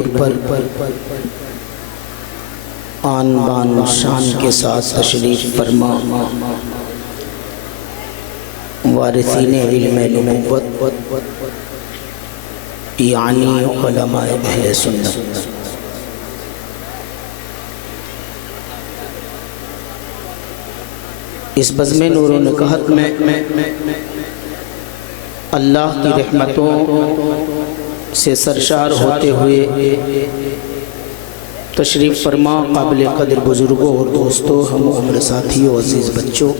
نور پر آن بان شان کے ساتھ تشریف فرما وارثین علم نبوت یعنی علماء اہل سنت۔ اس بزم نور و نکہت میں اللہ کی رحمتوں سے سرشار ہوتے ہوئے تشریف فرما قابل قدر بزرگوں اور دوستوں، ہم عمر ساتھیوں، عزیز بچوں،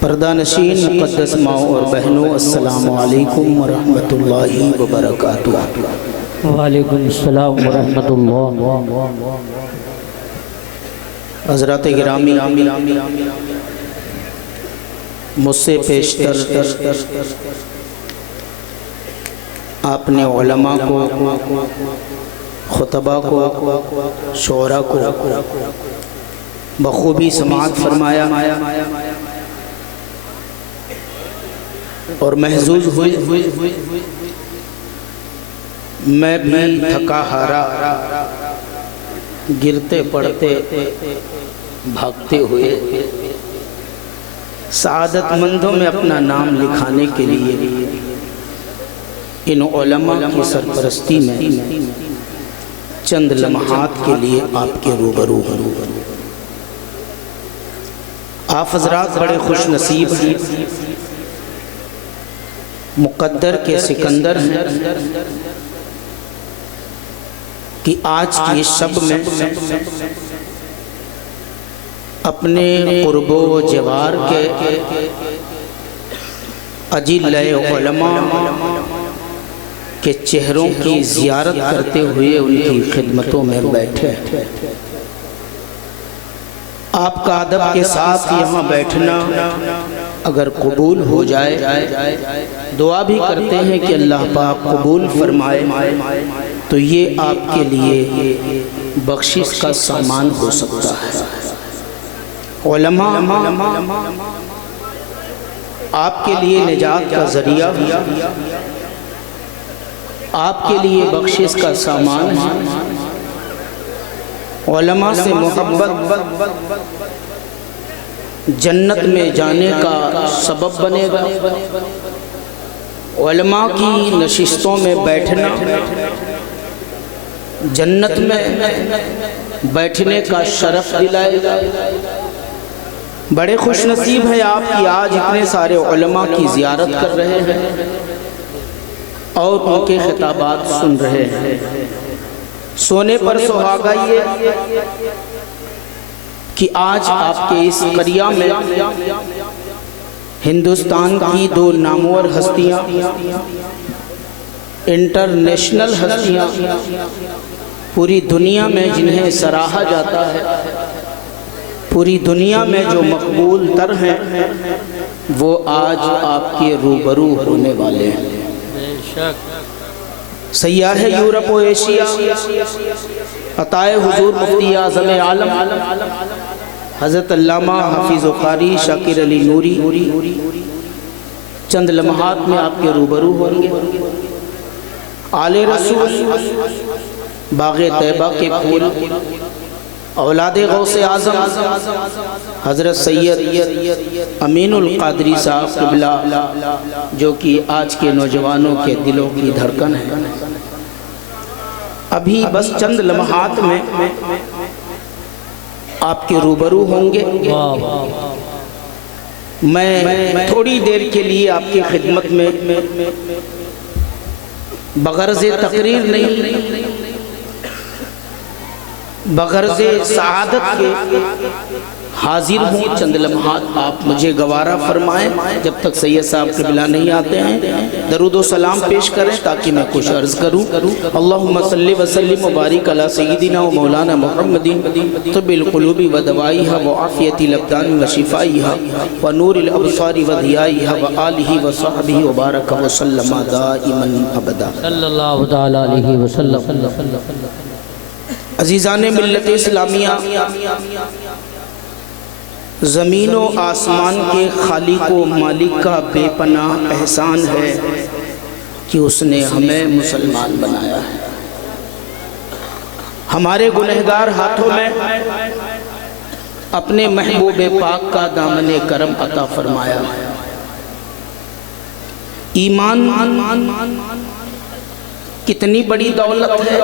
پردہ نشین مقدس ماؤں اور بہنوں، السلام علیکم ورحمۃ اللہ وبرکاتہ۔ وعلیکم السلام ورحمۃ اللہ۔ حضرات گرامی، مجھ سے پیشتر آپ نے علماء کو، خطبہ کو، شعراء کو بخوبی سماعت فرمایا اور محظوظ ہوئے۔ میں بھی تھکا ہارا، گرتے پڑتے بھاگتے ہوئے سعادت مندوں میں اپنا نام لکھانے کے لیے ان علماء کی سرپرستی میں چند لمحات کے لیے آپ کے روبرو ہوں۔ آپ حضرات بڑے خوش نصیب ہیں، مقدر کے سکندر ہیں کہ آج کی شب میں اپنے قرب و جوار کے اجل علماء کے چہروں کی زیارت کرتے ہوئے ان کی خدمتوں میں بیٹھے۔ آپ کا ادب کے ساتھ یہاں بیٹھنا اگر قبول ہو جائے، دعا بھی کرتے ہیں کہ اللہ پاک قبول فرمائے، تو یہ آپ کے لیے بخشش کا سامان ہو سکتا ہے۔ علماء آپ کے لیے نجات کا ذریعہ، آپ کے لیے بخشش کا سامان ہے۔ علماء سے محبت جنت میں جانے کا سبب بنے گا۔ علماء کی نشستوں میں بیٹھنا جنت میں بیٹھنے کا شرف دلائے گا۔ بڑے خوش نصیب ہیں آپ کی آج اتنے سارے علماء کی زیارت کر رہے ہیں اور ان کے خطابات سن رہے ہیں۔ سونے پر سہاگا یہ کہ آج آپ کے اس قریہ میں ہندوستان کی دو نامور ہستیاں، انٹرنیشنل ہستیاں، پوری دنیا میں جنہیں سراہا جاتا ہے، پوری دنیا میں جو مقبول تر ہیں، وہ آج آپ کے روبرو ہونے والے ہیں۔ سیاح یورپ و ایشیا، عطائے حضور مفتی اعظم عالم حضرت علامہ حافظ و قاری شاکر علی نوری چند لمحات میں آپ کے روبرو ہوں گے۔ آل رسول، باغ طیبہ کے پھول، اولاد غوث اعظم حضرت سید امین القادری صاحب قبلہ، جو کہ آج کے نوجوانوں کے دلوں کی دھڑکن ہے، ابھی بس چند لمحات میں آپ کے روبرو ہوں گے۔ میں تھوڑی دیر کے لیے آپ کی خدمت میں بغرض تقریر نہیں، بغرض سعادت کے حاضر ہوں۔ چند لمحات آپ مجھے گوارا فرمائیں، جب تک سید صاحب قبلہ نہیں آتے ہیں درود و سلام پیش کریں تاکہ میں کچھ عرض کروں۔ اللہم صلی وسلم وبارک علی سیدنا و مولانا محمد طب القلوب و دوائیہا و عافیت الابدان و شفائیہا و نور الابصار و ضیائیہا و آلہ و صحبہ و بارک و سلم دائما ابدا صلی اللہ تعالیٰ علیہ وسلم۔ عزیزان ملت اسلامیہ، زمین و آسمان کے خالق و مالک کا بے پناہ احسان ہے کہ اس نے ہمیں مسلمان بنایا ہے۔ ہمارے گنہگار ہاتھوں میں اپنے محبوب پاک کا دامن کرم عطا فرمایا۔ ایمان کتنی بڑی دولت ہے،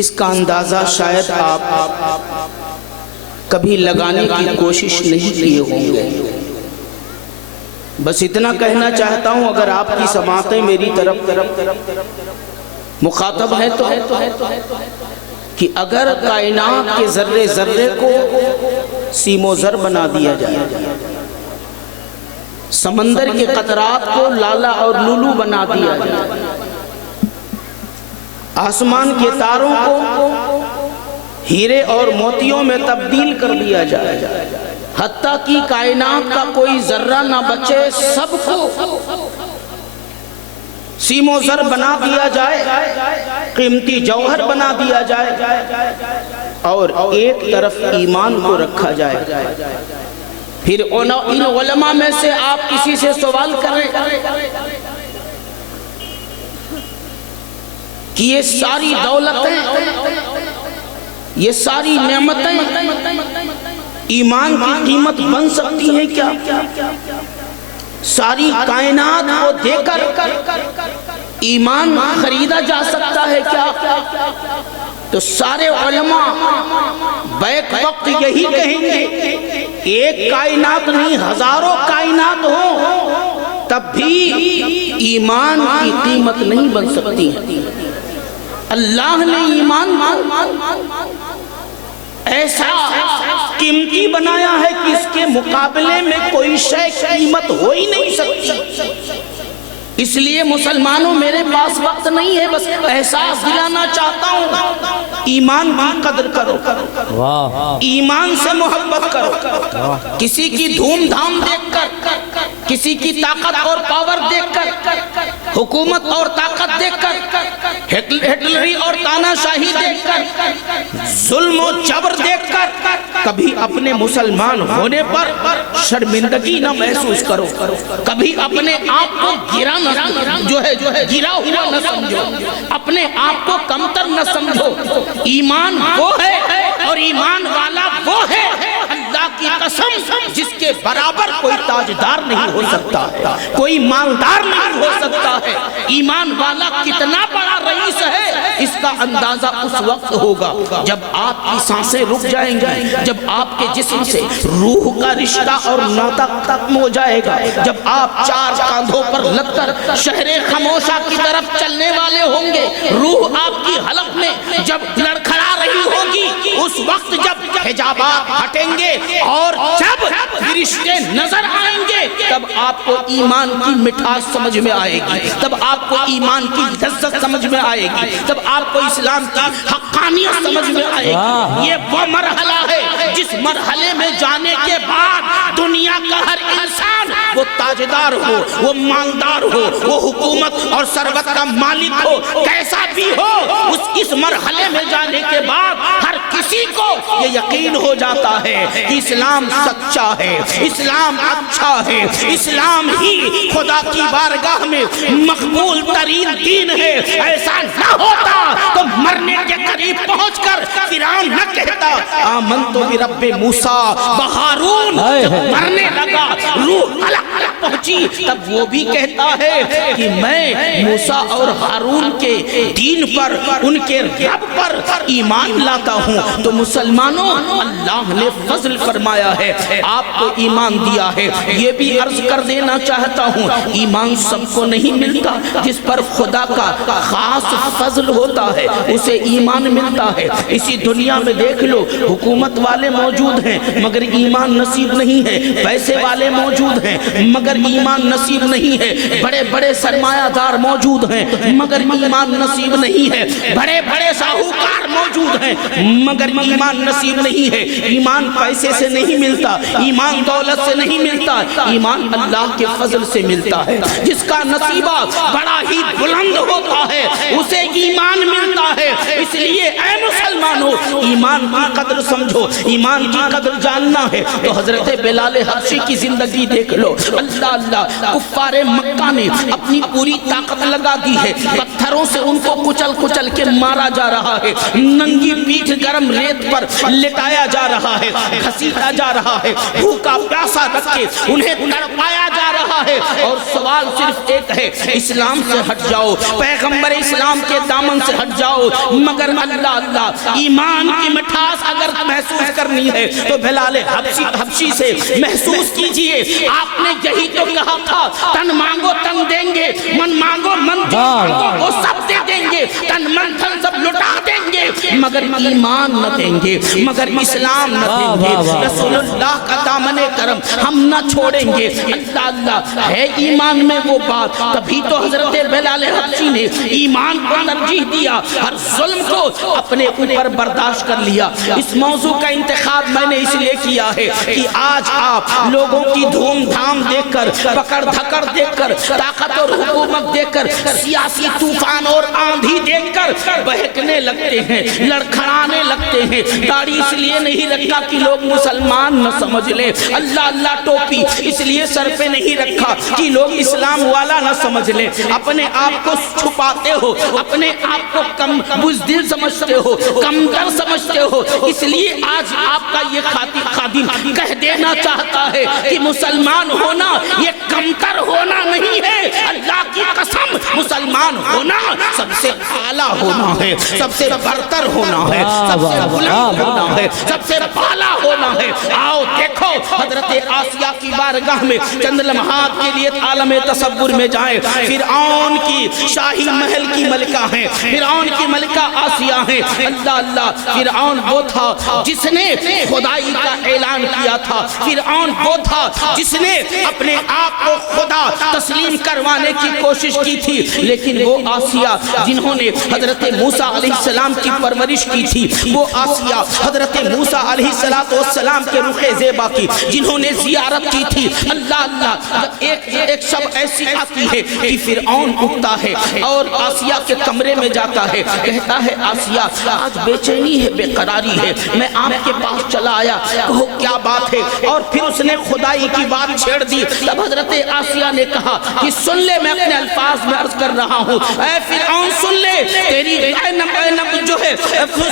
اس کا اندازہ شاید آپ کبھی لگانے کی کوشش نہیں کیے ہوں گے۔ بس اتنا کہنا چاہتا ہوں، اگر آپ کی سماعتیں میری طرف مخاطب ہیں تو کہ اگر کائنات کے ذرے ذرے کو سیم و زر بنا دیا جائے، سمندر کے قطرات کو لالا اور لولو بنا دیا جائے، آسمان کے تاروں کو ہیرے اور موتیوں میں تبدیل کر دیا جائے، حتیٰ کہ کائنات کا کوئی ذرہ نہ بچے، سب کو سیم و زر بنا دیا جائے، قیمتی جوہر بنا دیا جائے، اور ایک طرف ایمان کو رکھا جائے، پھر ان علماء میں سے آپ کسی سے سوال کریں کہ یہ ساری دولتیں، یہ ساری نعمتیں ایمان کی قیمت بن سکتی ہیں کیا؟ ساری کائنات کو دے کر ایمان خریدا جا سکتا ہے کیا؟ تو سارے علماء بیک وقت یہی کہیں گے، ایک کائنات نہیں ہزاروں کائنات ہوں تب بھی ایمان کی قیمت نہیں بن سکتی ہے۔ اللہ نے ایمان ایسا قیمتی بنایا ہے کہ اس کے مقابلے میں کوئی شے قیمت ہو ہی نہیں سکتی۔ اس لیے مسلمانوں میرے پاس وقت نہیں ہے، بس احساس دلانا چاہتا ہوں، ایمان کی قدر کرو، ایمان سے محبت کرو۔ کسی کی دھوم دھام دیکھ کر، کسی کی طاقت اور پاور دیکھ کر، حکومت اور طاقت دیکھ کر، ہٹلری اور تانا شاہی دیکھ کر، ظلم و جبر دیکھ کر کبھی اپنے مسلمان ہونے پر شرمندگی نہ محسوس کرو، کبھی اپنے آپ کو گرا ہوا نہ سمجھو، اپنے آپ کو کمتر نہ سمجھو۔ ایمان وہ ہے اور ایمان والا وہ ہے، اللہ کی قسم، جس کے برابر کوئی تاجدار نہیں ہو سکتا، کوئی مالدار نہیں ہو سکتا ہے۔ ایمان والا کتنا بڑا رئیس ہے، اس کا اندازہ اس وقت ہوگا جب آپ کی سانسیں رک جائیں گی، جب آپ کے جسم سے روح کا رشتہ اور ناطہ ختم ہو جائے گا، جب آپ چار کاندھوں پر لگ کر شہر خاموشہ کی طرف چلنے والے ہوں گے، روح آپ کی حلق میں جب لڑکھڑا رہی ہوگی، اس وقت جب حجابات ہٹیں گے اور جب فرشتے نظر آئیں گے، تب آپ کو ایمان کی مٹھاس سمجھ میں آئے گی، تب آپ کو ایمان کی لذت سمجھ میں آئے گی، تب آپ کو اسلام کی حقانیت سمجھ میں آئے گی۔ یہ وہ مرحلہ ہے جس مرحلے میں جانے کے بعد دنیا کا ہر انسان، وہ تاجدار ہو، وہ مالدار ہو، وہ حکومت اور ثروت کا مالک ہو، کیسا بھی ہو، اس مرحلے میں جانے کے بعد ہر کسی کو یہ یقین ہو جاتا ہے کہ اسلام سچا ہے، اسلام اچھا ہے، اسلام ہی خدا کی بارگاہ میں مقبول ترین دین ہے۔ ایسا نہ ہوتا تو مرنے کے قریب پہنچ کر فرعون نہ کہتا آمنت برب موسیٰ وہارون، جب مرنے لگا روح الگ الگ پہنچی، تب وہ بھی کہتا ہے کہ میں موسیٰ اور ہارون کے دین پر، ان کے رب پر ایمان لاتا ہوں۔ تو مسلمانوں، اللہ نے فضل فرمایا ہے، آپ کو ایمان دیا ہے۔ یہ بھی عرض کر دینا چاہتا ہوں، ایمان سب کو نہیں ملتا، جس پر خدا کا خاص فضل ہوتا ہے اسے ایمان ملتا ہے۔ اسی دنیا میں دیکھ لو، حکومت والے موجود ہیں مگر ایمان نصیب نہیں ہے، پیسے والے موجود ہیں مگر ایمان نصیب نہیں ہے، بڑے بڑے سرمایہ دار موجود ہیں مگر ایمان نصیب نہیں ہے، بڑے بڑے ساہوکار موجود ہیں مگر ایمان نصیب نہیں ہے۔ ایمان پیسے سے نہیں ملتا، ایمان دولت سے نہیں ملتا، ایمان اللہ کے فضل سے ملتا ہے۔ جس کا نصیبہ بڑا ہی بلند ہوتا ہے اسے ایمان ملتا ہے۔ اس لیے اے مسلمانوں، جانو، ایمان کی قدر سمجھو، ایمان کی قدر جاننا ہے تو حضرت بلال حبشی کی زندگی دیکھ لو۔ اللہ اللہ، کفار مکہ نے اپنی پوری طاقت لگا دی ہے، پتھروں سے ان کو کچل کچل کے مارا جا رہا ہے، ننگی پیٹھ گرم ریت پر لٹایا جا رہا ہے، گھسیٹا جا رہا ہے، بھوکا پیاسا رکھ کے انہیں تڑپایا جا رہا ہے، اور سوال صرف ایک ہے، اسلام سے ہٹ جاؤ، پیغمبر اسلام کے دامن سے ہٹ جاؤ۔ مگر اللہ اللہ، ایمان کی مٹھاس اگر محسوس کرنی ہے تو بلال حبشی سے محسوس کیجئے۔ آپ نے یہی تو کہا تھا، تن مانگو تن دیں گے، من مانگو من مانگو وہ سب دے دیں گے، تن من تن سب لٹا دیں گے، مگر ایمان نہ دیں گے، مگر اسلام نہ دیں گے، رسول اللہ کا دامن کرم ہم نہ چھوڑیں گے۔ اللہ اللہ، ہے ایمان میں وہ بات، تبھی تو حضرت بلال حبشی نے ایمان کو ترجیح دیا، ہر ظلم کو اپنے اوپر برداشت کر لیا۔ اس موضوع کا انتخاب میں نے اس لیے کیا ہے کہ آج آپ لوگوں کی دھوم دھام دیکھ کر، پکڑ دھکڑ دیکھ کر، طاقت اور حکومت دیکھ کر، سیاسی طوفان اور آندھی دیکھ کر بہکنے لگتے ہیں، لڑکھڑانے لگتے ہیں۔ داڑھی اس لیے نہیں رکھا کہ لوگ مسلمان نہ سمجھ لیں، اللہ اللہ ٹوپی اس لیے سر پہ نہیں رکھا کہ لوگ اسلام والا نہ سمجھ لیں، اپنے آپ کو چھپاتے ہو، اپنے آپ کو کم بزدل سمجھتے ہو، کمتر سمجھتے ہو، اس لیے آج آپ کا یہ خادم کہہ دینا چاہتا ہے کہ مسلمان ہونا یہ کمتر ہونا نہیں ہے، اللہ کی قسم مسلمان ہونا سب سے اعلیٰ ہونا ہے، سب سے برتر ہونا ہے، سب سے بلند ہونا ہے، سب سے بالا ہونا ہے۔ آؤ دیکھو حضرت آسیہ کی بارگاہ میں چند لمحات کے لیے عالم تصور میں جائیں۔ فرعون کی شاہی محل کی ملکہ ہیں، فرعون کی ملکہ آسیہ ہیں۔ اللہ اللہ، فرعون وہ تھا جس نے خدائی کا اعلان کیا تھا، فرعون وہ تھا جس نے اپنے آپ کو خدا تسلیم کروانے کی کوشش کی تھی، لیکن وہ آسیہ جنہوں نے حضرت موسیٰ علیہ السلام کی پرورش کی تھی، وہ آسیہ حضرت موسیٰ علیہ السلام کے رخ زیبا کی جنہوں نے زیارت کی تھی۔ اللہ اللہ، ایک شب ایسی آتی ہے کہ فرعون اٹھتا ہے اور آسیہ کے کمرے میں جاتا ہے، کہتا ہے آسیہ آج بے چینی ہے، بے قراری ہے، میں آپ کے پاس چلا آیا، کہو کیا بات ہے؟ اور پھر اس نے خدائی کی بات چھیڑ دی۔ تب حضرت آسیہ نے کہا کہ سن لے، میں اپنے الفاظ میں عرض کر رہا ہوں، اے فرعون سن لے، تیری جو ہے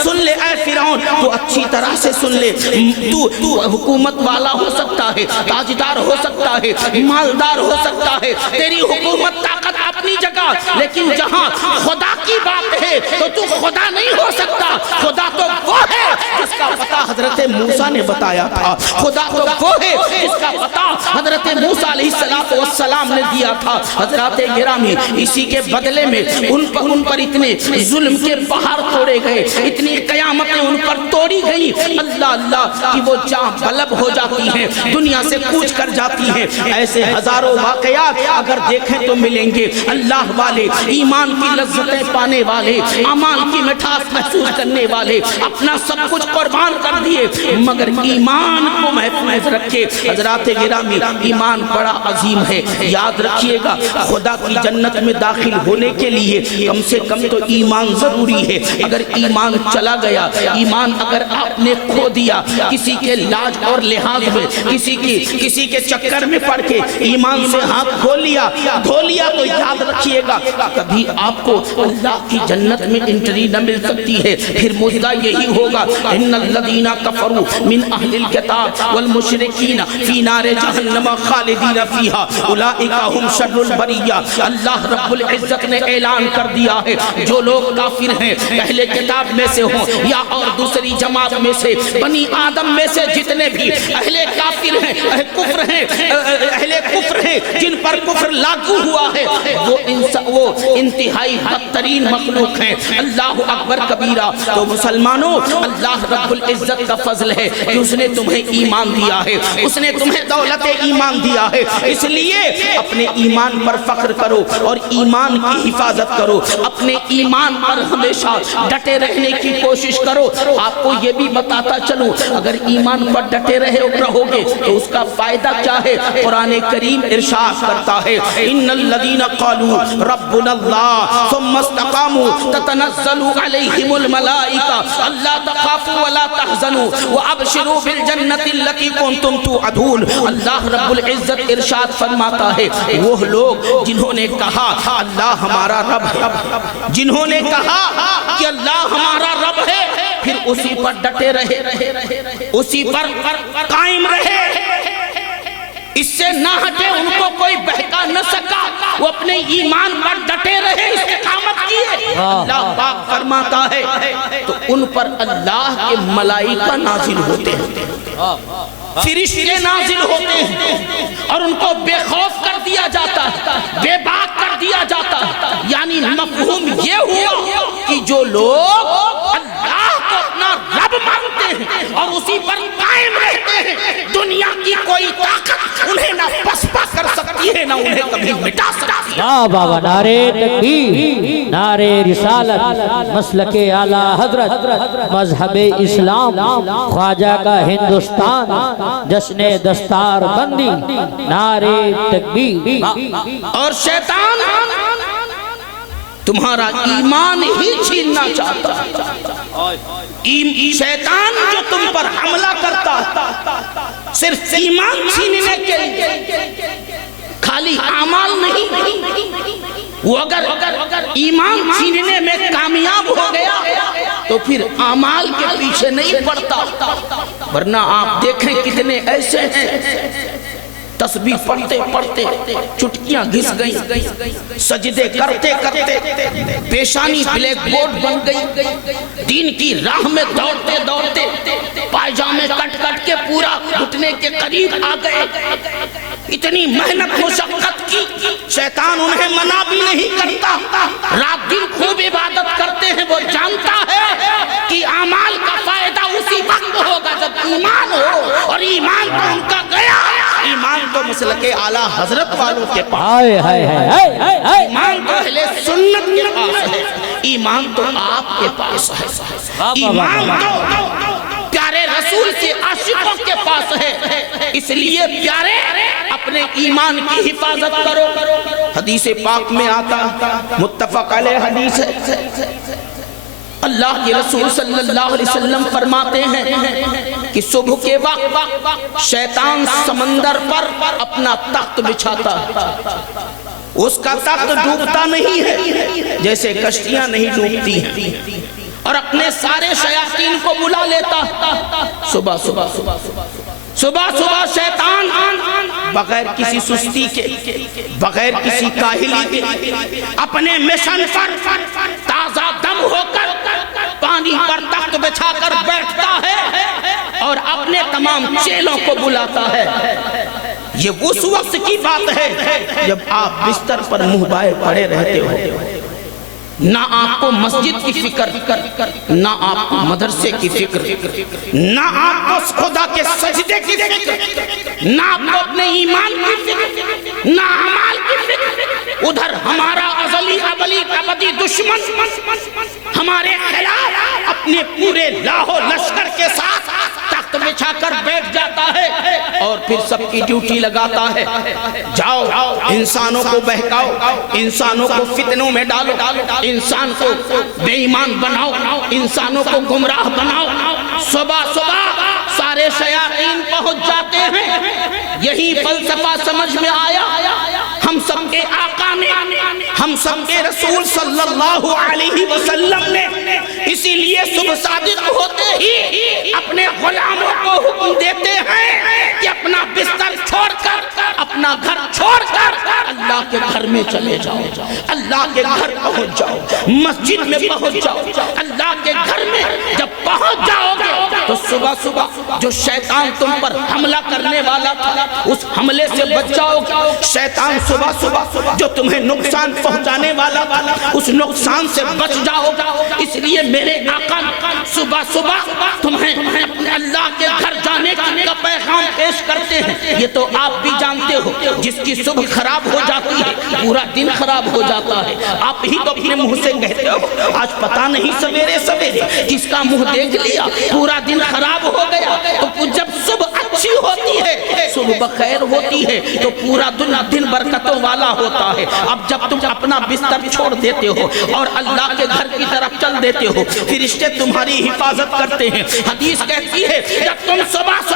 سن لے، اے فرعون تو اچھی طرح سے سن لے، تو حکومت والا ہو سکتا ہے، تاجدار ہو سکتا ہے، مالدار ہو سکتا ہے، تیری حکومت طاقت اپنی جگہ، لیکن جہاں خدا کی بات ہے تو تو خدا نہیں ہو سکتا۔ خدا تو وہ ہے جس کا پتہ حضرت موسیٰ نے بتایا تھا، خدا تو وہ ہے جس کا پتہ حضرت موسیٰ علیہ السلام نے دیا تھا۔ حضرات گرامی، اسی کے بدلے میں ان پر اتنے ظلم کے پہاڑ توڑے گئے، اتنی قیامتیں ان پر توڑی گئی، اللہ اللہ کہ وہ جاں بلب ہو جاتی ہیں، دنیا سے کوچ کر جاتی ہیں۔ ایسے ہزاروں واقعات اگر دیکھیں تو ملیں گے۔ اللہ والے، ایمان کی لذتیں پانے والے، اعمال کی مٹھاس محسوس کرنے والے، اپنا سب کچھ قربان کر دیے مگر ایمان کو محفوظ رکھے۔ حضرات گرامی، ایمان بڑا عظیم ہے، یاد رکھیے گا خدا کی جنت میں داخل ہونے کے لیے کم سے کم تو ایمان ضروری ہے۔ اگر ایمان چلا گیا، ایمان اگر آپ نے کھو دیا، کسی کے لاج اور لحاظ میں، کسی کے چکر میں پڑ کے ایمان سے ہاتھ دھو لیا تو یاد رکھیے گا کبھی آپ کو اللہ کی جنت میں انٹری نہ مل سکتی ہے۔ پھر مجدہ یہی ہوگا، ان الذین کفروا من اہل الکتاب والمشرکین فی نار جہنم خالدین فیہا اولئک ھم شر البریہ۔ اللہ رب العزت نے اعلان کر دیا ہے، جو لوگ کافر ہیں، اہل کتاب میں سے ہوں یا اور دوسری جماعت میں سے، بنی آدم میں سے جتنے بھی اہل کافر ہیں، اہل کفر ہیں، جن پر کفر لاگو ہوا ہے، وہ انتہائی بدترین مخلوق ہیں۔ اللہ اکبر کبیرہ۔ تو مسلمانوں، اللہ رب العزت کا فضل ہے کہ اس نے تمہیں ایمان دیا ہے، اس نے تمہیں دولت ایمان دیا ہے، اس لیے اپنے ایمان پر فخر کرو اور ایمان کی حفاظت کرو، اپنے ایمان پر ہمیشہ ڈٹے رہنے کی کوشش کرو۔ آپ کو یہ بھی بتاتا چلوں، اگر ایمان پر ڈٹے رہو گے تو اس کا فائدہ کیا ہے؟ قرآن کریم ارشاد کرتا ہے، ان الذین قالوا ربنا اللہ ثم استقاموا استقاموا تتنزل عليهم الملائكة ألا تخافوا ولا تحزنوا وأبشروا بالجنة التي كنتم توعدون. اللہ رب العزت ارشاد فرماتا ہے وہ لوگ جنہوں نے کہا اللہ ہمارا رب ہے، جنہوں نے کہا کہ اللہ ہمارا رب ہے، پھر اسی پر ڈٹے رہے، اسی پر قائم رہے، اس سے نہ ہٹے، ان کو کوئی بہکا نہ سکا، وہ اپنے ایمان پر ڈٹے رہے، استقامت کیے. اللہ پاک فرماتا ہے تو ان پر اللہ کے ملائکہ نازل ہوتے ہیں، فرشتے نازل ہوتے ہیں، اور ان کو بے خوف کر دیا جاتا ہے، بے باک کر دیا جاتا ہے. یعنی مفہوم یہ ہوا کہ جو لوگ اللہ کو اپنا رب مانتے ہیں اور اسی پر قائم رہتے ہیں، دنیا کی کوئی طاقت انہیں نہ پسپا کر سکتی ہے، نہ انہیں کبھی مٹا سکتی ہے. واہ بابا، نعرے تکبیر، نعرے رسالت، مسلک اعلی حضرت، مذہب اسلام، خواجہ کا ہندوستان، جشن دستار بندی، نعرے تکبیر. اور شیطان تمہارا ایمان ہی چھیننا چاہتا ہے. شیطان جو تم پر حملہ کرتا ہے صرف ایمان چھیننے کے لیے، خالی اعمال نہیں. وہ اگر ایمان چھیننے میں کامیاب ہو گیا تو پھر اعمال کے پیچھے نہیں پڑتا. ورنہ آپ دیکھیں کتنے ایسے ہیں تسبیح پڑھتے پڑھتے چٹکیاں گھس گئیں، سجدے کرتے کرتے پیشانی بلیک بورڈ بن گئی، دین کی راہ میں دوڑتے دوڑتے پائجامے کٹ کٹ کے پورا گھٹنے کے قریب آ گئے. اتنی محنت مشقت کی، شیطان انہیں منع بھی نہیں کرتا. رات دن خوب عبادت کرتے ہیں، وہ جانتا ہے کہ اعمال کا فائدہ اسی وقت ہوگا جب ایمان ہو، اور ایمان تو ان کا گیا. ایمان تو مسلک اعلی حضرت والوں کے پاس، ایمان تو اہل سنت کے پاس ہے، ایمان تو آپ کے پاس ہے، ایمان تو پیارے رسول کے عاشقوں کے پاس ہے. اس لیے پیارے اپنے ایمان کی حفاظت کرو. حدیث پاک میں آتا، متفق علیہ حدیث ہے، اللہ کے رسول صلی اللہ علیہ وسلم فرماتے ہیں کہ صبح کے وقت شیطان سمندر پر اپنا تخت بچھاتا ہے. اس کا تخت ڈوبتا نہیں ہے جیسے کشتیاں نہیں ڈوبتی ہیں، اور اپنے سارے شیاطین کو بلا لیتا. صبح صبح شیطان بغیر کسی سستی کے، بغیر کسی کاہلی کے، اپنے مشن پر تازہ دم ہو کر پانی پر تخت بچھا کر بیٹھتا ہے اور اپنے تمام چیلوں کو بلاتا ہے. یہ اس وقت کی بات ہے جب آپ بستر پر منہ بائے پڑے رہتے ہو، نہ آپ کو مسجد کی فکر، نہ آپ کو مدرسے کی فکر، نہ آپ کو خدا کے سجدے کی فکر، نہ آپ کو اپنے ایمان کی فکر، نہ اعمال کی فکر. ادھر ہمارا ازلی ابدی ابدی دشمن ہمارے خلاف اپنے پورے لاہو لشکر کے ساتھ تخت بچھا کر بیٹھ جاتا ہے اور پھر سب کی ڈیوٹی لگاتا ہے. جاؤ انسانوں کو بہکاؤ، انسانوں کو فتنوں میں ڈالو، انسان کو بے ایمان بناؤ، انسانوں کو گمراہ بناؤ. صبح سارے شیاطین پہنچ جاتے ہیں. یہی فلسفہ سمجھ میں آیا ہم سب کے آقا نے، ہم سب کے رسول صلی اللہ علیہ وسلم نے. اسی لیے صبح صادق ہوتے ہی اپنے غلاموں کو حکم دیتے ہیں کہ اپنا بستر چھوڑ کر، اپنا گھر چھوڑ کر اللہ کے گھر میں چلے جاؤ، اللہ کے گھر پہنچ جاؤ، مسجد میں پہنچ جاؤ. اللہ کے گھر میں جب پہنچ جاؤ گے تو صبح جو شیطان تم پر حملہ کرنے والا تھا اس حملے سے بچ جاؤ گے. شیطان صبح جو تمہیں نقصان پہنچانے والا تھا اس نقصان سے بچ جاؤ. اس لیے میرے آقا صبح تمہیں اللہ کے گھر جانے کا پیغام پیش کرتے ہیں. یہ تو آپ بھی جانتے ہو، جس کی صبح خراب ہو جاتی ہے پورا دن خراب ہو جاتا ہے. آپ ہی تو اپنے منہ سے کہتے ہو آج پتہ نہیں سویرے جس کا منہ دیکھ لیا پورا دن خراب ہو گیا. تو جب صبح اچھی ہوتی ہے، صبح بخیر ہوتی ہے تو پورا دن برکتوں والا ہوتا ہے۔ اب جب تم اپنا بستر چھوڑ دیتے ہو اور اللہ کے گھر کی طرف چل دیتے ہو، فرشتے تمہاری حفاظت کرتے ہیں۔ حدیث کہتی ہے جب تم صبح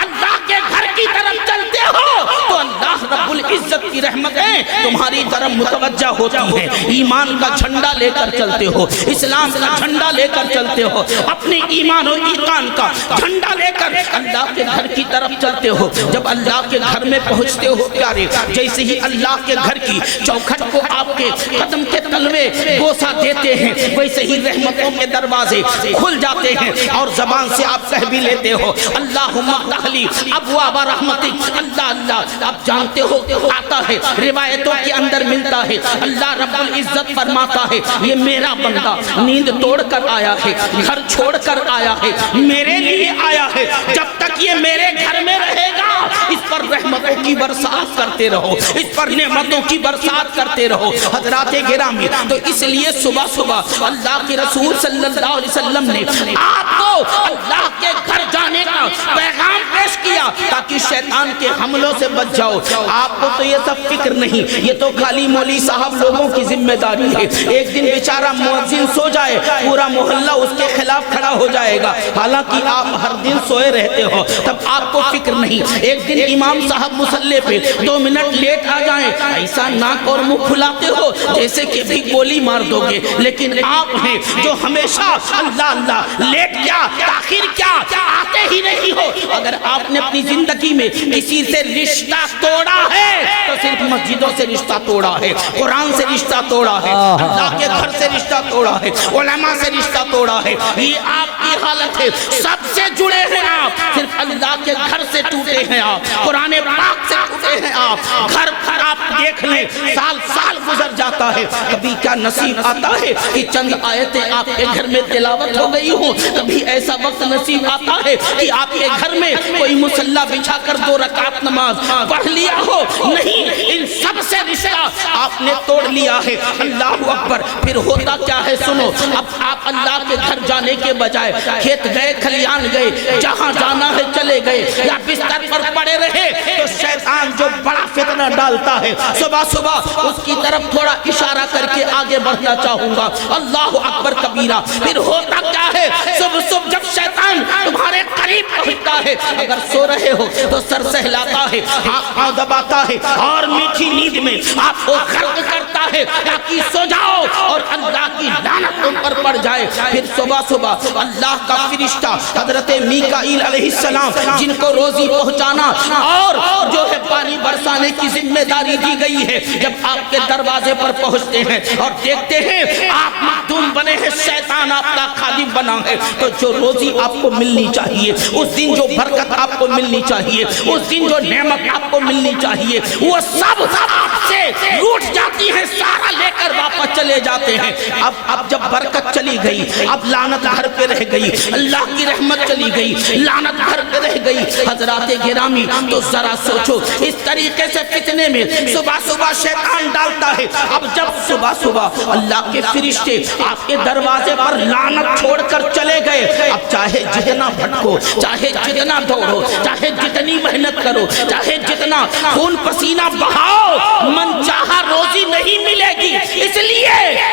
اللہ کے گھر کی طرف چلتے ہو تو اللہ رب العزت کی رحمتیں تمہاری طرف متوجہ ہوتی ہیں۔ ایمان کا جھنڈا لے کر چلتے ہو، اسلام کا جھنڈا لے کر چلتے ہو، اپنے ایمان و ایقان کا جھنڈا لے کر اللہ کے گھر کی طرف چلتے ہو۔ جب اللہ کے گھر میں پہنچتے ہو پیارے، جیسے ہی اللہ کے گھر کی چوکھٹ کو آپ کے قدم کے تلوے بوسہ دیتے ہیں، ویسے ہی رحمتوں کے دروازے کھل جاتے ہیں اور زبان سے آپ کہہ بھی لیتے ہو اللہم افتح لی ابواب رحمتک۔ اللہ اللہ آپ جانتے ہو آتا ہے، روایتوں کے اندر ملتا ہے، اللہ رب العزت فرماتا ہے یہ میرا بندہ نیند توڑ کر آیا ہے، گھر چھوڑ کر آیا ہے، میرے لیے آیا ہے، جب تک یہ میرے گھر میں رہے گا اس پر رحمتوں کی برسات کرتے رہو، اس پر نعمتوں کی برسات کرتے رہو۔ حضرات گرامی، تو اس لیے صبح صبح اللہ کے رسول صلی اللہ علیہ وسلم نے آپ کو اللہ کے گھر جانے کا پیغام پیش کیا تاکہ شیطان کے حملوں سے بچ جاؤ۔ آپ کو تو یہ سب فکر نہیں، یہ تو خالی مولوی صاحب لوگوں کی ذمہ داری ہے۔ ایک دن بیچارہ مؤذن سو جائے، پورا محلہ اس کے خلاف کھڑا ہو جائے گا، حالانکہ آپ ہر دن سوئے رہتے ہو، تب آپ کو فکر نہیں۔ ایک دن امام صاحب مصلی پہ 2 منٹ لیٹ آ جائیں، ایسا ناک اور منہ کھلاتے ہو جیسے کہ بھی گولی مار دو گے، لیکن آپ ہیں جو ہمیشہ اللہ اللہ لیٹ کیا تاخیر کیا آتے ہی نہیں ہو۔ اگر آپ نے اپنی زندگی میں کسی سے رشتہ توڑا ہے تو صرف مسجدوں سے رشتہ توڑا ہے، قرآن سے رشتہ توڑا ہے، اللہ کے گھر سے رشتہ توڑا ہے، علماء سے رشتہ توڑا ہے۔ یہ آپ کی حالت ہے، سب سے جڑے ہیں آپ، صرف اللہ کے گھر سے ٹوٹے ہیں آپ، قرآن پاک سے ٹوٹے ہیں آپ۔ گھر گھر آپ دیکھ لیں، سال سال گزر جاتا ہے، کبھی کیا نصیب آتا ہے کہ چند آیتیں آپ کے گھر میں تلاوت ہو گئی ہوں، کبھی ایسا وقت نصیب آتا ہے کہ آپ کے گھر میں کوئی مصلی بچھا کر 2 رکعت نماز پڑھ لیا ہو۔ نہیں، ان سب سے رشتہ آپ نے توڑ لیا ہے۔ اللہ اکبر۔ پھر ہوتا کیا ہے سنو، اب آپ اللہ کے گھر جانے کے بجائے کھیت گئے، کھلیان گئے، جہاں جانا ہے چلے گئے، یا بستر پر پڑے رہے تو شیطان جو بڑا فتنہ ڈالتا ہے، صبح صبح اس کی طرف تھوڑا اشارہ کر کے آگے بڑھنا چاہوں گا۔ اللہ اکبر کبیرہ۔ پھر ہوتا کیا ہے، صبح صبح جب شیطان تمہارے قریب پہنچتا ہے، اگر سو رہے ہو تو سر سہلاتا ہے، آنکھ دباتا ہے اور میٹھی نیند میں آپ کو غرق کرتا ہے تاکہ سو جاؤ اور اللہ کی لعنت تم پر پڑ جائے۔ پھر صبح صبح اللہ کا فرشتہ حضرت میکائیل علیہ السلام، جن کو روزی پہنچانا اور جو ہے پانی برسانے کی ذمہ داری دی گئی ہے، جب آپ کے دروازے پر پہنچتے ہیں اور دیکھتے ہیں آپ مخدوم بنے ہیں، شیطان آپ کا خادم بنا ہے، تو جو روزی آپ کو ملنی چاہیے، اس دن جو برکت آپ کو ملنی چاہیے، اس دن جو نعمت آپ کو ملنی چاہیے، وہ سب آپ سے روٹ جاتی ہے، سارا لے کر واپس چلے جاتے ہیں۔ اب جب برکت چلی گئی، اب لعنت گھر پہ رہ گئی، اللہ کی رحمت چلی گئی، لعنت گھر پہ رہ گئی۔ حضرات گرامی، تو ذرا سوچو، اس طریقے سے فتنے میں صبح صبح شیطان ڈالتا ہے۔ اب جب صبح صبح اللہ کے فرشتے آپ کے دروازے پر لعنت چھوڑ کر چلے گئے، اب چاہے جتنا بھٹکو، چاہے جتنا دوڑو، چاہے جتنی محنت کرو، چاہے جتنا خون پسینہ بہاؤ، من چاہا روزی نہیں ملے گی، اس لیے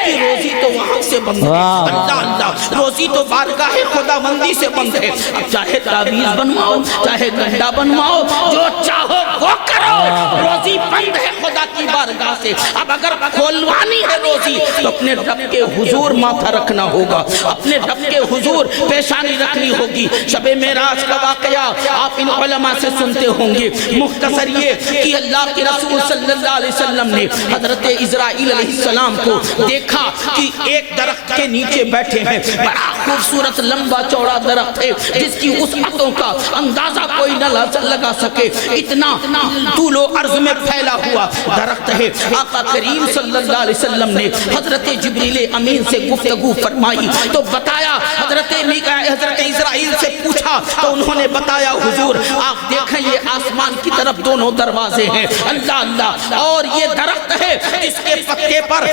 کہ روزی تو وہاں سے بند ہے، اللہ اللہ، روزی تو بارگاہ خدا بندی سے بند ہے۔ اب چاہے تعویذ بنواؤ، چاہے گنڈا بنواؤ، جو چاہو وہ کرو، روزی بند ہے خدا کی بارگاہ سے۔ اب اگر کھولوانی ہے روزی تو اپنے رب کے حضور ماتھا رکھنا ہوگا، اپنے رب کے حضور پیشانی رکھنی ہوگی۔ شب معراج کا واقعہ آپ ان علماء سے سنتے ہوں گے، مختصر یہ کہ اللہ کے رسول صلی اللہ علیہ وسلم نے حضرت اسرائیل علیہ السلام کو دیکھا کہ ایک درخت کے نیچے بیٹھے ہیں، بڑا خوبصورت لمبا چوڑا درخت ہے جس کی وسعتوں کا اندازہ کوئی نہ لگا سکے، اتنا طول و عرض میں پھیلا ہوا درخت ہے۔ آقا کریم صلی اللہ علیہ وسلم نے حضرت جبریل امین سے گفتگو فرمائی تو بتایا حضرت اسرائیل سے پوچھا تو انہوں نے بتایا حضور آپ دیکھیں یہ آسمان کی طرف دونوں دروازے ہیں، اللہ اللہ، اور یہ درخت ہے جس کے پتے پر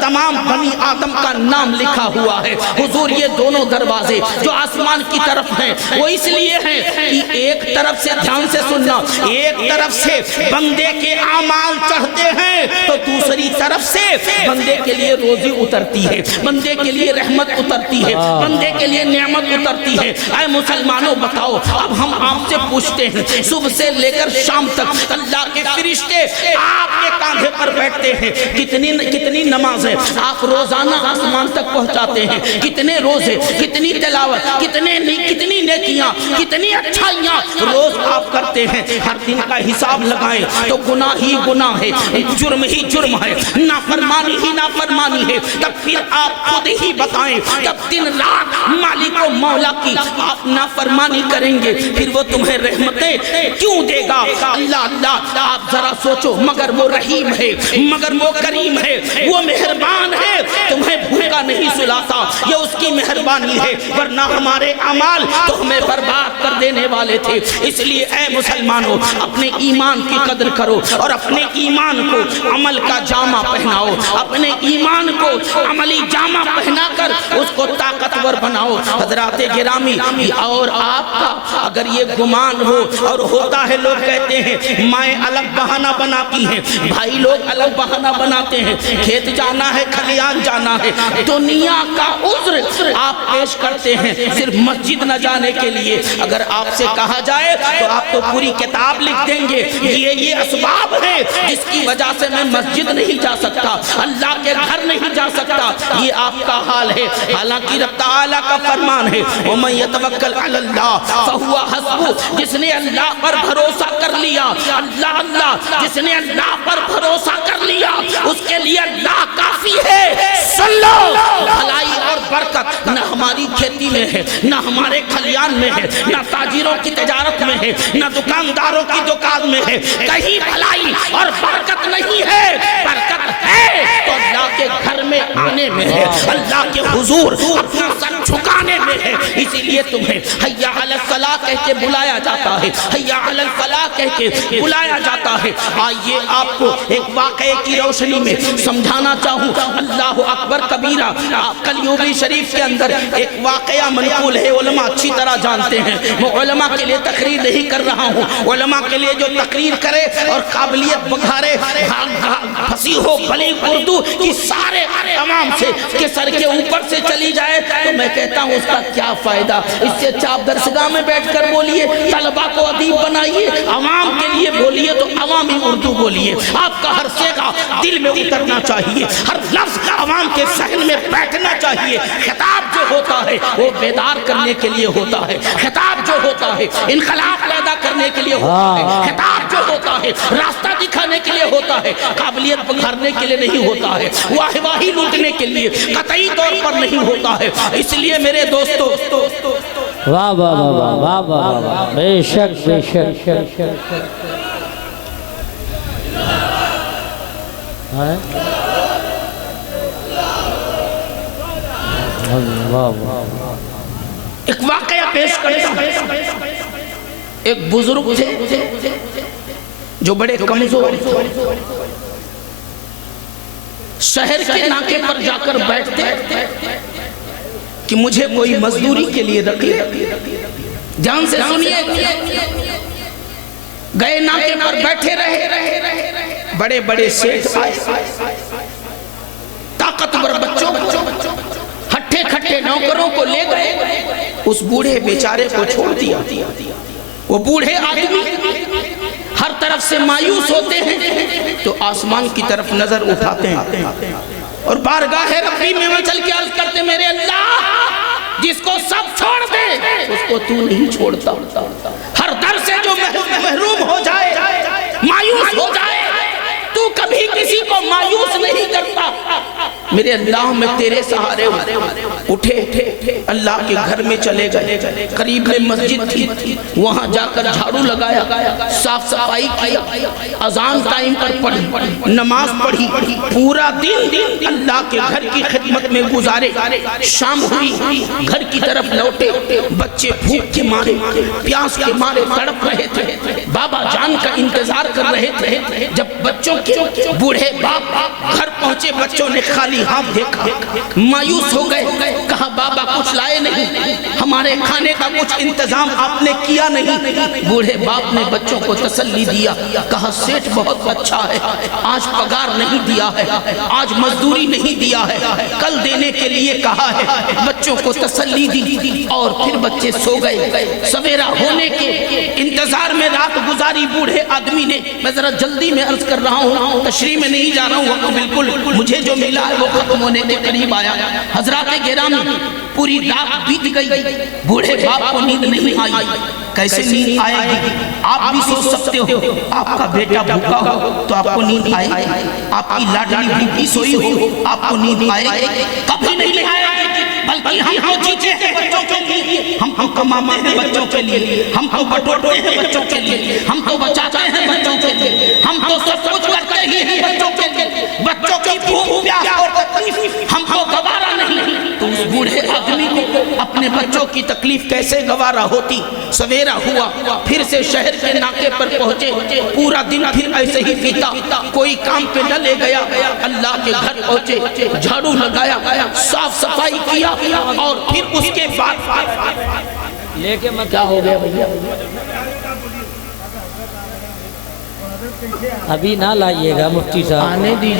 تمام بنی آدم کا نام لکھا ہوا ہے۔ حضور یہ دونوں دروازے جو آسمان کی طرف ہیں وہ اس لیے ہیں کہ ایک طرف سے، دھیان سے سننا، ایک طرف سے بندے کے اعمال چڑھتے ہیں تو دوسری طرف سے بندے کے لیے روزی اترتی ہے، بندے کے لیے رحمت اترتی ہے، بندے کے لیے نعمت اترتی ہے۔ اے مسلمانوں بتاؤ، اب ہم آپ سے پوچھتے ہیں، صبح سے لے کر شام تک اللہ کے فرشتے آپ کے کاندھے پر بیٹھتے ہیں، کتنی نمازیں آپ روزانہ آسمان تک پہنچاتے ہیں، کتنے روزے، کتنی تلاوت، کتنی نیکیاں، کتنی اچھائیاں روز آپ کرتے ہیں۔ ہر دن کا حساب لگائیں تو گناہ ہی گناہ ہے، جرم ہی جرم ہے، نافرمانی ہی نافرمانی ہے۔ تب پھر آپ خود ہی بتائیں، جب دن رات مالک و مولا کی آپ نافرمانی کریں گے پھر وہ تمہیں رحمتیں کیوں دے گا؟ اللہ اللہ، آپ ذرا سوچو، مگر وہ رحیم ہے، مگر وہ کریم ہے، وہ مہربان ہے، تمہیں بھوکا نہیں سلاتا، یہ اس کی مہربانی ہے، ورنہ ہمارے اعمال تو ہمیں برباد کر دینے والے تھے۔ اس لیے اے مسلمانوں، اپنے ایمان کی قدر کرو اور اپنے ایمان کو عمل کا جامہ پہناؤ، اپنے ایمان کو عملی جامہ پہنا کر اس کو طاقتور بناؤ۔ حضرات گرامی، اور آپ کا اگر یہ گمان ہو، اور ہوتا ہے، لوگ کہتے ہیں مائیں الگ بہانہ بناتی ہیں، بھائی لوگ الگ بہانہ بناتے ہیں، کھیت جانا ہے، کھلیان جانا ہے، دنیا کا عذر آپ پیش کرتے ہیں صرف مسجد نہ جانے کے لیے۔ اگر آپ سے کہا جائے تو آپ تو پوری کتاب لکھ دیں گے، یہ اسباب ہے جس کی وجہ سے میں مسجد نہیں جا سکتا، اللہ کے گھر نہیں جا سکتا، یہ آپ کا حال ہے۔ حالانکہ رب تعالیٰ کا فرمان ہے وَمَن يَتَوَكَّلْ عَلَى اللَّهِ فَهُوَ حَسْبُهُ، جس نے اللہ پر بھروسہ کر لیا، اللہ اللہ، جس نے اللہ پر بھروسہ کر لیا اس کے لیے اللہ کافی ہے۔ سن لو، بھلائی اور برکت نہ ہماری کھیتی میں ہے، نہ ہمارے کھلیان میں ہے، نہ تاجروں کی تجارت میں ہے، نہ دکانداروں کی دکان میں ہے، کہیں بھلائی اور برکت نہیں ہے۔ برکت ہے تو اللہ کے گھر میں آنے میں ہے، اللہ کے حضور اپنا سر جھکانے میں ہے۔ اسی لیے تمہیں حیا علی الصلاۃ کہہ کے بلایا جاتا ہے، حیا علی الفلاح کہہ کے بلایا جاتا ہے۔ آئیے آپ کو ایک واقعے کی روشنی میں سمجھانا چاہوں، اللہ اکبر کبیرہ۔ کلیوبی شریف کے اندر ایک واقعہ منقول ہے، علماء اچھی طرح جانتے ہیں، میں علماء کے لیے تقریر نہیں کر رہا ہوں، علماء کے لیے جو تقریر کرے اور قابلیت بگھارے، فصیح و بلیغ اردو کی سارے تمام سے کے سر کے اوپر سے چلی جائے تو میں کہتا ہوں اس کا کیا فائدہ؟ اس سے چاپ درسگاہ میں بیٹھ کر بولیے، طلبہ کو ادیب بنائیے، عوام کے لیے بولیے تو عوامی اردو بولیے۔ آپ کا ہر صیغہ دل میں اترنا چاہیے، ہر لفظ عوام کے ذہن میں بیٹھنا چاہیے۔ خطاب جو ہوتا ہے وہ بیدار کرنے کے لیے ہوتا ہے، خطاب جو ہوتا ہے انقلاب پیدا کرنے کے لیے ہوتا ہے، خطاب جو ہوتا ہے راستہ دکھانے کے لیے ہوتا ہے، قابلیت بکھارنے کے لیے نہیں ہوتا ہے، واہ واہی لوٹنے کے لیے قطعی طور پر نہیں ہوتا ہے۔ اس لیے میرے دوستو، واہ واہ واہ واہ واہ واہ، بے شک بے شک، ایک واقعہ پیش کرتا ہوں۔ ایک بزرگ تھے جو بڑے کمزور تھے، شہر کے ناکے پر جا کر بیٹھتے کہ مجھے کوئی مزدوری کے لیے رکھ لے۔ جان سے سنیے، گئے ناکے پر بیٹھے رہے، بڑے بڑے سیٹھ آئے، طاقتور بچوں ہٹھے کھٹے نوکروں کو لے گئے، اس بوڑھے بیچارے کو چھوڑ دیا۔ وہ بوڑھے آدمی ہر طرف سے مایوس ہوتے ہیں تو آسمان کی طرف نظر اٹھاتے ہیں اور بارگاہ ربی میں چل کے عرض کرتے، میرے اللہ، جس کو سب چھوڑ دے اس کو تو نہیں چھوڑتا، ہر در سے جو محروم ہو جائے، مایوس ہو جائے، تو کبھی کسی کو مایوس نہیں کرتا۔ میرے اللہ میں تیرے سہارے اٹھے، اللہ کے گھر میں چلے گئے، قریب میں مسجد تھی، وہاں جا کر جھاڑو لگایا، صاف صفائی کیا، اذان ٹائم پر پڑھی، نماز پڑھی، پورا دن اللہ کے گھر کی خدمت میں گزارے۔ شام ہوئی، گھر کی طرف لوٹے، بچے بھوک کے مارے، پیاس کے مارے تڑپ رہے تھے، بابا جان کا انتظار کر رہے تھے۔ جب بچوں کے بوڑھے باپ گھر پہنچے، بچوں نے خالی ہاتھ دیکھا، مایوس ہو گئے، کہا بابا کچھ لائے نہیں، ہمارے کھانے کا کچھ انتظام آپ نے کیا نہیں۔ بوڑھے باپ نے بچوں کو تسلی دیا، کہا سیٹھ بہت اچھا ہے، آج پگار نہیں دیا ہے، آج مزدوری نہیں دیا ہے، کل دینے کے لیے کہا ہے۔ بچوں کو تسلی دی اور پھر بچے سو گئے۔ سویرا ہونے کے انتظار میں رات گزاری بوڑھے آدمی نے۔ میں ذرا جلدی میں عرض کر رہا ہوں، تشریح میں نہیں جا رہا ہوں، وقت بالکل مجھے جو ملا ہے وہ ختم ہونے کے قریب آیا۔ حضرات گرامی، پوری رات بیت گئی، بوڑھے باپ کو نیند نہیں آئی۔ کیسے نیند آئے گی؟ آپ بھی سوچ سکتے ہو، آپ کا بیٹا بھوکا ہو تو آپ کو نیند آئے گی، آپ کی لاڈلی بھوکی سوئی ہو آپ کو نیند آئے گی؟ کبھی نہیں آئے گی، بلکہ ہم جیتے ہیں بچوں کے لیے، ہم کماتے ہیں بچوں کے لیے، ہم بٹوٹتے ہیں بچوں کے لیے، ہم تو بچاتے ہیں بچوں کے لیے، ہم تو سب کچھ کرتے ہی ہیں بچوں کے لیے۔ بچوں کی بھوک پیاس اور تکلیف ہم کو گوارا نہیں، تو اس بوڑھے آدمی کو اپنے بچوں کی تکلیف کیسے گوارا ہوتی؟ سویرا ہوا، پھر سے شہر کے ناکے پر پہنچے، پورا دن پھر ایسے ہی بیتا، کوئی کام پہ نہ لے گیا۔ اللہ کے گھر پہنچے، جھاڑو لگایا، صاف صفائی کیا، اور پھر اس کے بعد لے کے مت کیا ہو گیا بھیا؟ ابھی نہ لائیے گا مفتی صاحب، آنے دیجیے۔